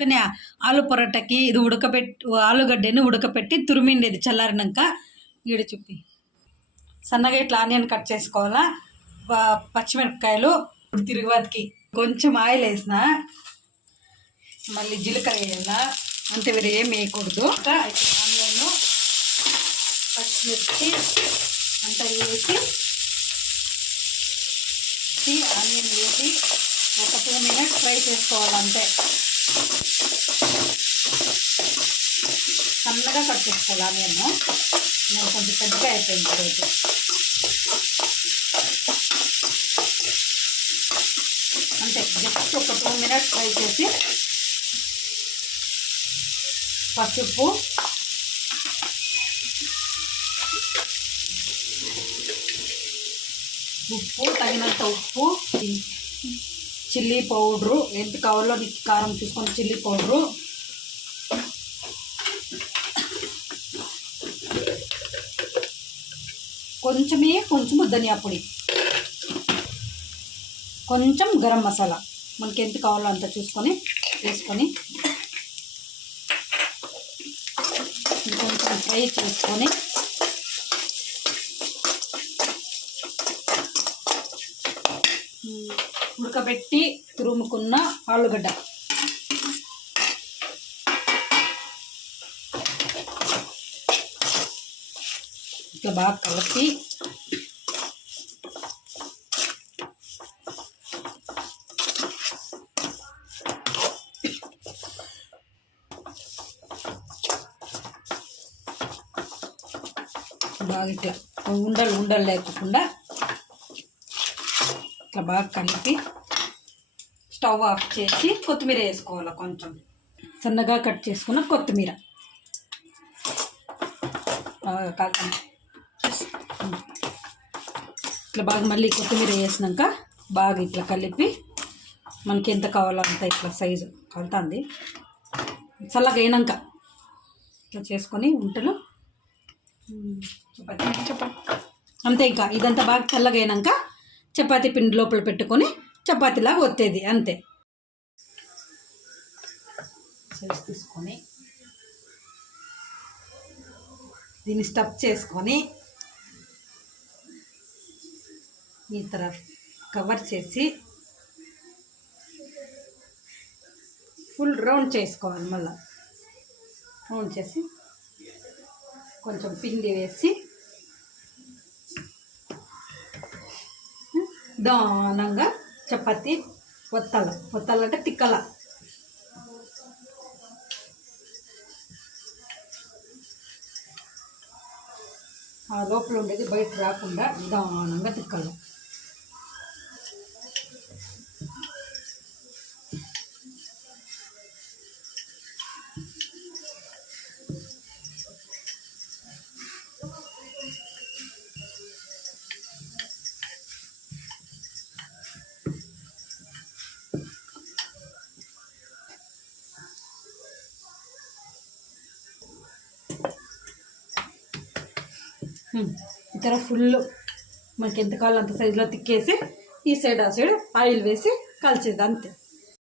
కానీ ఆలు పొరటకి ఇది ఆలుగడ్డని ఉడకపెట్టి తురిమిండేది చల్లారినాక ఈడ చూపి సన్నగా ఇట్లా ఆనియన్ కట్ చేసుకోవాలా. పచ్చిమిరపకాయలు తిరుగుబాతికి కొంచెం ఆయిల్ వేసిన, మళ్ళీ జీలకర్ర వేయాలా, అంతే వేరే ఏం వేయకూడదు. ఆనియన్ పచ్చిమిర్చి అంతా వేసి ఆనియన్ వేసి ఒక 2 minutes ఫ్రై చేసుకోవాలి. అంతే సన్నగా కట్ చేసుకోవాలి ఆనియన్. నేను కొంచెం పెద్దగా అయిపోయింది రోజు. అంతే జస్ట్ ఒక 2 minutes ఫ్రై చేసి పసుపు, ఉప్పు తగినంత ఉప్పు, చిల్లీ పౌడరు ఎంత కావాలో నీకు కారం చూసుకొని చిల్లీ పౌడరు, కొంచెము ధనియా పొడి, కొంచెం గరం మసాలా మనకి ఎంత కావాలో అంత చూసుకొని వేసుకొని కొంచెం ఫ్రై చేసుకొని ఉడకబెట్టి తురుముకున్న ఆలుగడ్డ ఇట్లా బాగా కలిపి బాగా ఇట్లా ఉండలు లేకుండా ఇట్లా బాగా కలిపి స్టవ్ ఆఫ్ చేసి కొత్తిమీర వేసుకోవాలి. కొంచెం సన్నగా కట్ చేసుకున్న కొత్తిమీర ఇట్లా బాగా మళ్ళీ కొత్తిమీర వేసినాక బాగా ఇట్లా కలిపి మనకి ఎంత కావాలో అంత ఇట్లా సైజు కలుతుంది. చల్లగా అయినాక ఇట్లా చేసుకొని ఉంటలు చపాతి అంతే. ఇంకా ఇదంతా బాగా చల్లగా అయినాక చపాతీ పిండి లోపల పెట్టుకొని చపాతీలాగా ఒత్తేది అంతే. సైజ్ తీసుకొని దీన్ని స్టఫ్ చేసుకొని ఈ తర కవర్ చేసి ఫుల్ రౌండ్ చేసుకోవాలి. మళ్ళీ రౌండ్ చేసి కొంచెం పిండి వేసి దానంగా చపాతీ ఒత్తాలంటే తిక్కల. ఆ లోపల ఉండేది బయట రాకుండా నిదానంగా తిక్కల. ఇతర ఫుల్ మనకి ఎంత కావాలో అంత సైజులో తిక్కేసి ఈ సైడ్ ఆ సైడ్ ఆయిల్ వేసి కాల్చేది అంతే.